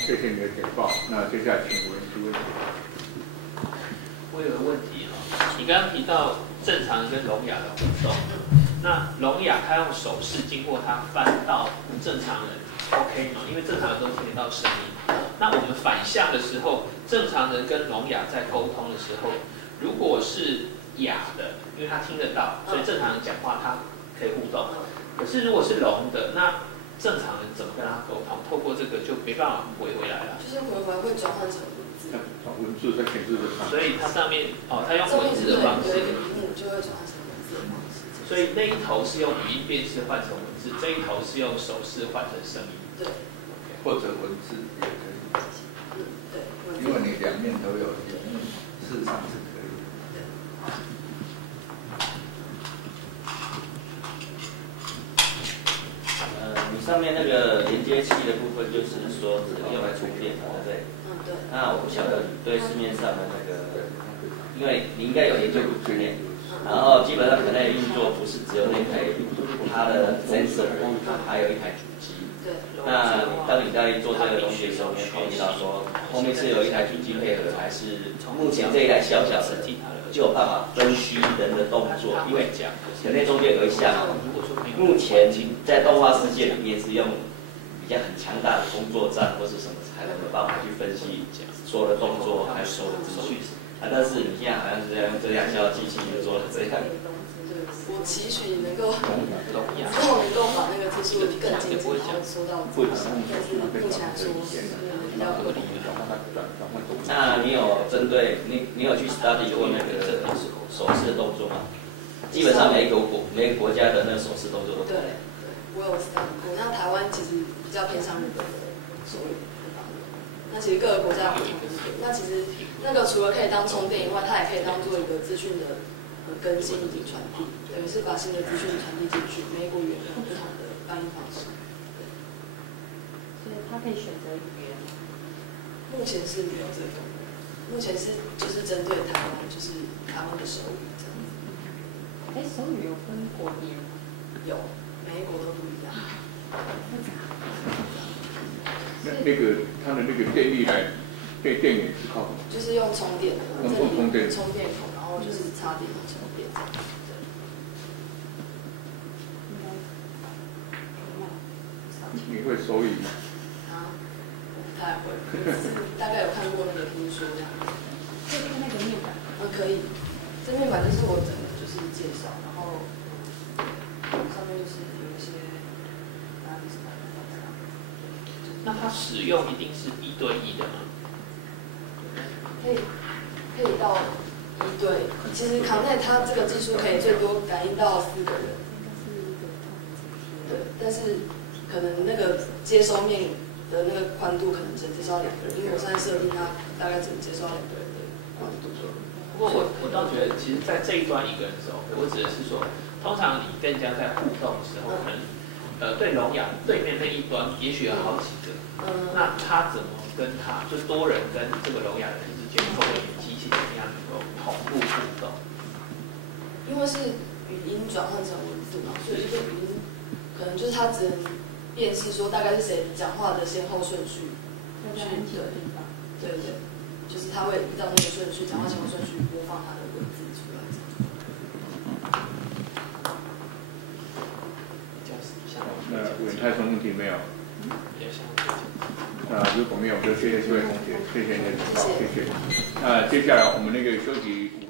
谢谢你的简报。那接下来请委员提问。我有个问题哈，你刚刚提到正常人跟聋哑的互动，那聋哑他用手势经过他翻到正常人 OK 吗？因为正常人都听得到声音。那我们反向的时候，正常人跟聋哑在沟通的时候，如果是哑的，因为他听得到，所以正常人讲话他可以互动。可是如果是聋的，那正常人怎么跟他沟通？透过这个就没办法回来了。就是回来会转换成文字。文字在显示的上。所以它上面他用文字的方式。对，屏幕就会转换成文字的方式。所以那一头是用语音辨识换成文字，这一头是用手势换成声音。对。或者文字也可以。对。因为你两面都有演绎，事实上是可以的。对。你上面那个连接器的部分，就是说只能用来充电，对不对？对。那我不晓得你对市面上的那个，因为你应该有研究过训练，然后基本上可能运作不是只有那台它的 sensor， 还有一台主机。对。那当你在做这个东西的时候，你会考虑到说，后面是有一台主机配合，还是目前这一台小小的就有办法分析人的动作？因为人类中间有一项，目前在动画世界里面是用比较很强大的工作站或是什么才能有办法去分析所有的动作还有所有的资讯。但是你现在好像是在用这辆小机器就做了这样。我期许你能够把那个技术更精进，然后说到自己，但是目前来说比较合理。那你有针对你有去 study 过那个手势的动作吗？基本上每个国家的那个手势动作都不一样。对，我有 study 过。那台湾其实比较偏向日本的手语的方面。那其实各个国家有不同的。那其实那个除了可以当充电以外，它也可以当做一个资讯的更新以及传递，等于是把新的资讯传递进去，每国语言有不同的翻译方式。所以它可以选择语言。目前是没有这个功能，目前是就是针对台湾，就是台湾的手语这样子。手语有分国别吗？有，每一国都不一样。那个它的那个电力来电源是靠什么？就是用充电的，用充电口，然后就是插电充电这样。你会手语吗？我不太会，大概有看过那个听说这样子。可以看那个面板。可以。这面板就是我整个就是介绍，然后上面就是有一些哪里是哪里。那它使用一定是1对1的吗？可以到1对，其实Connect它这个技术可以最多感应到4个人。对，但是可能那个接收面的那个宽度可能只能接收到2个人，因为我现在设定它大概只能接收到2个人的宽度。不过我倒觉得，其实，在这一端1个人的时候，我指的是说，通常你跟人家在互动的时候，可能对聋哑对面那一端也许有好几个，那他怎么跟他就多人跟这个聋哑人之间构建机器怎么样能够同步互动？因为是语音转换成文字嘛，所以这个语音可能就是它只能辨识说大概是谁讲话的先后顺序，对，就是它会依照那个顺序讲话前后顺序播放它的文字出来。那委员还有什么问题没有？那如果没有，就谢谢各位同学，谢谢你的指导，谢谢。那接下来我们那个休息5分钟。